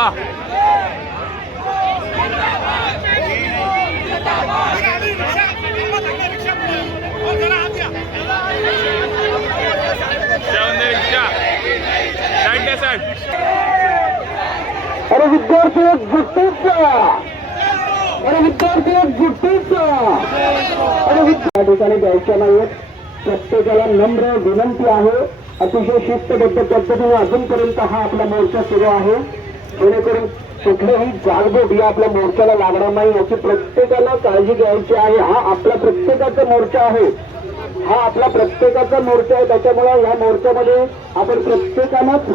थांबा. अरे विद्यार्थी एक जुट्टीचा, अरे विद्यार्थी एक जुट्टीचा, अरे त्या ठिकाणी द्यायच्या नाहीत. प्रत्येकाला नम्र विनंती आहे, अतिशय शिस्तबद्ध पद्धतीने अजूनपर्यंत हा आपला मोर्चा सुरू आहे. जेणेकरून कुठलेही जागबोट या आपल्या मोर्चाला लागणार नाही याची प्रत्येकाला काळजी घ्यायची आहे. हा आपला प्रत्येकाचा मोर्चा आहे, हा आपला प्रत्येकाचा मोर्चा आहे. त्याच्यामुळे या मोर्चामध्ये आपण प्रत्येकानंच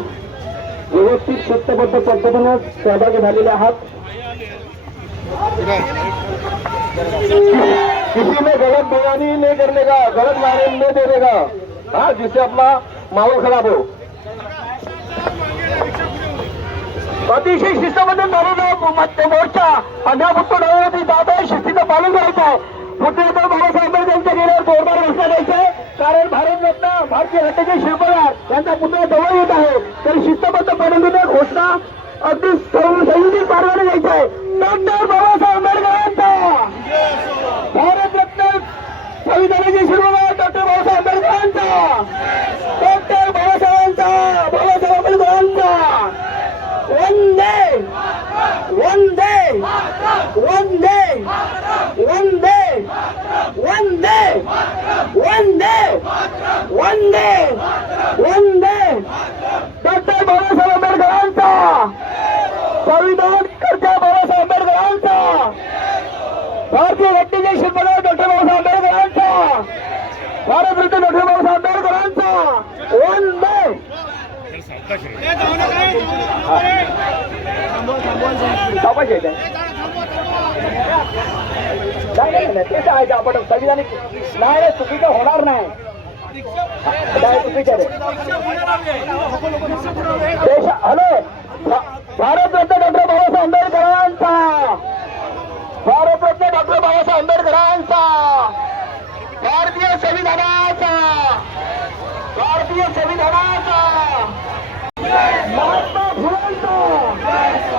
व्यवस्थित शिस्तबद्ध पद्धतीने सहभागी झालेले आहात. किसी ने गलत बयानी नहीं करने का, गलत वार्निंग नहीं देने का, हाँ, जिससे अपना माहौल खराब हो. अतिशय शिस्तबद्ध मोर्चा अध्यापक डाळवती जात आहे. शिस्तीचं पालन करायचं आहे. पुण्यात बाबासाहेब आंबेडकरांच्या गेल्यावर जोरदार घोषणा द्यायची आहे. कारण भारतरत्न भारतीय घटनेचे शिल्पकार यांचा पुतळा जवळ येत आहे. तर शिस्तबद्ध पद्धतीने घोषणा अगदी संयोजित मार्गाने द्यायची आहे. डॉक्टर बाबासाहेब आंबेडकरांचा भारतरत्न संविधानाचे शिल्पकार डॉक्टर बाबासाहेब आंबेडकरांचा, डॉक्टर बाबासाहेबांचा, बाबासाहेब आंबेडकरांचा वंदे वंदे वंदे वंदे वंदे वंदे वंदे वंदे डॉक्टर बाबासाहेब आंबेडकरांचा, संविधान करत्या बाबासाहेब आंबेडकरांचा, भारतीय घटनेचे शिल्पकार डॉक्टर बाबासाहेब आंबेडकरांचा, भारतरत्न डॉक्टर बाबासाहेब आंबेडकरांचा वंदे. तेच आहे आपण संविधानिक नाही, चुकीचं होणार नाही. हॅलो, भारतरत्न डॉक्टर बाबासाहेब आंबेडकरांचा, भारतरत्न डॉक्टर बाबासाहेब आंबेडकरांचा, भारतीय संविधानाचा, भारतीय संविधानाचा, महात्मा फुलेंचा,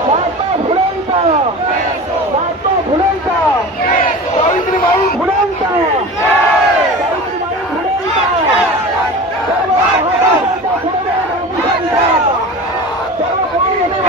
महात्मा फुलेंचा, महात्मा फुलेंचा, सावित्रीबाई फुलेंचा, सावित्रीबाई फुलेंचा, सर्व महाराष्ट्राच्या फुलेंचा, सर्व फुलेंचा.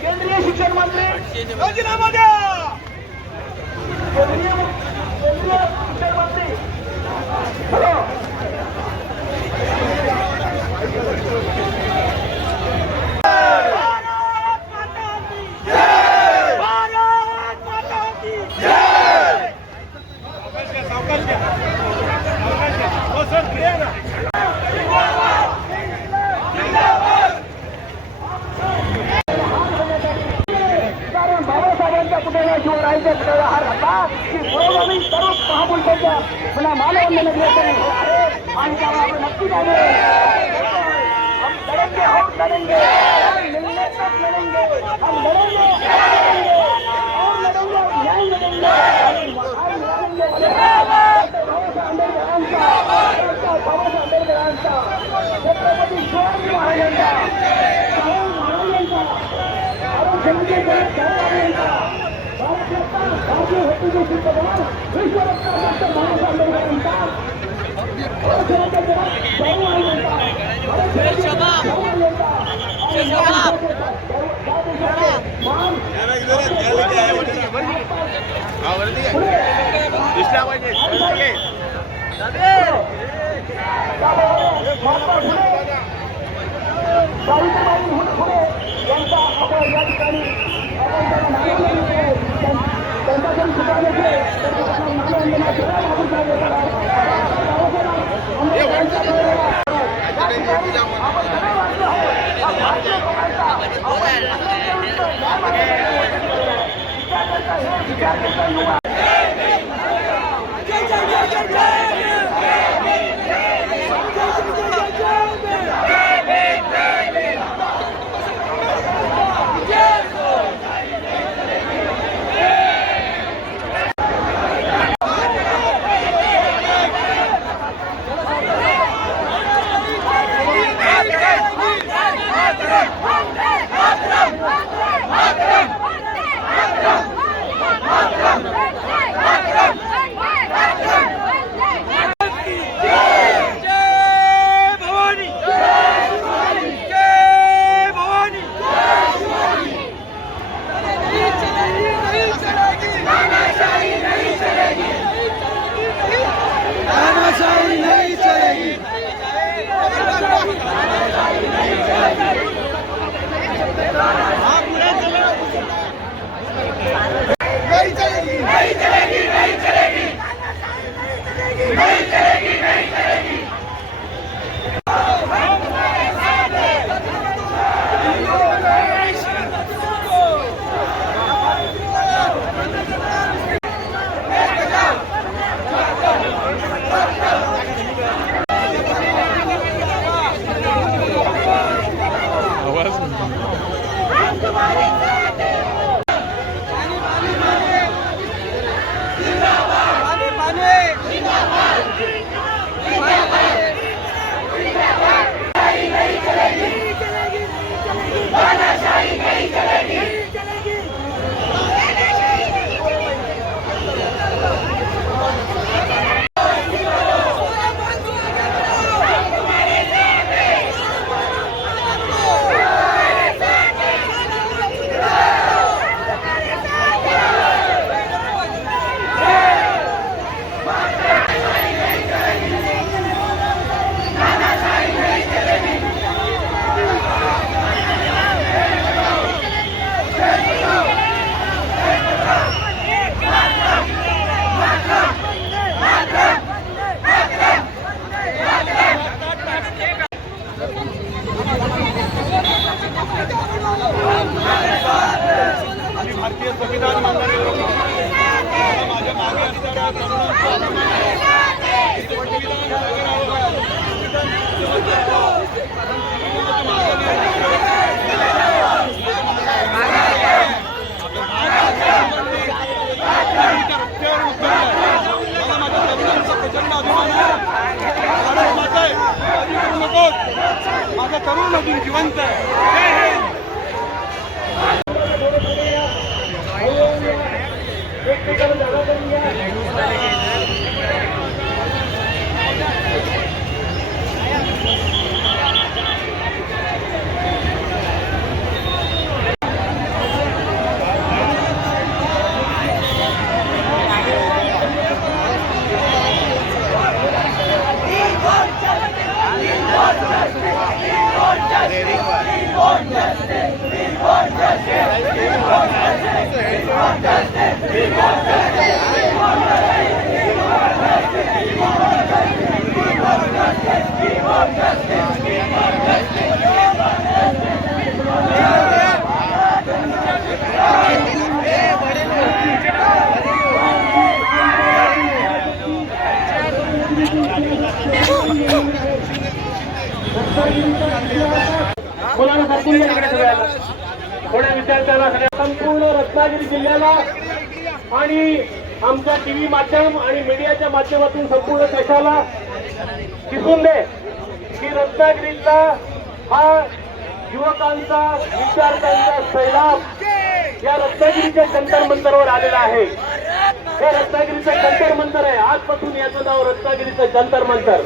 केंद्रीय शिक्षण मंत्री राजीनामा द्या. केंद्रीय शिक्षण मंत्री हॅलो, मानवंदन नक्की हम लड़ेंगे, हम लड़ेंगे, हम मिलने तक लड़ेंगे, हम लड़ेंगे और लड़ेंगे, न्याय लड़ेंगे, छत्रपती शिवाजी महाराजांचा, विश्वरत्न डॉक्टर बाबासाहेब आंबेडकरांचा भारतीय संविधान मानणारे लोक माझ्या मागे माझा तरुण अजून जिवंत आहे. मुलांना सरकून घ्या तिकडे सगळ्याला, थोड्या विद्यार्थ्यांना संपूर्ण रत्नागिरी जिल्ह्याला आणि आमच्या टीव्ही माध्यम आणि मीडियाच्या माध्यमातून संपूर्ण देशाला दिसून दे की रत्नागिरीचा हा युवकांचा विद्यार्थ्यांचा सैलाब या रत्नागिरीच्या जंतर मंतरवर आलेला आहे. हे रत्नागिरीचं जंतर मंतर आहे. आजपासून याचं नाव रत्नागिरीचं जंतर मंतर.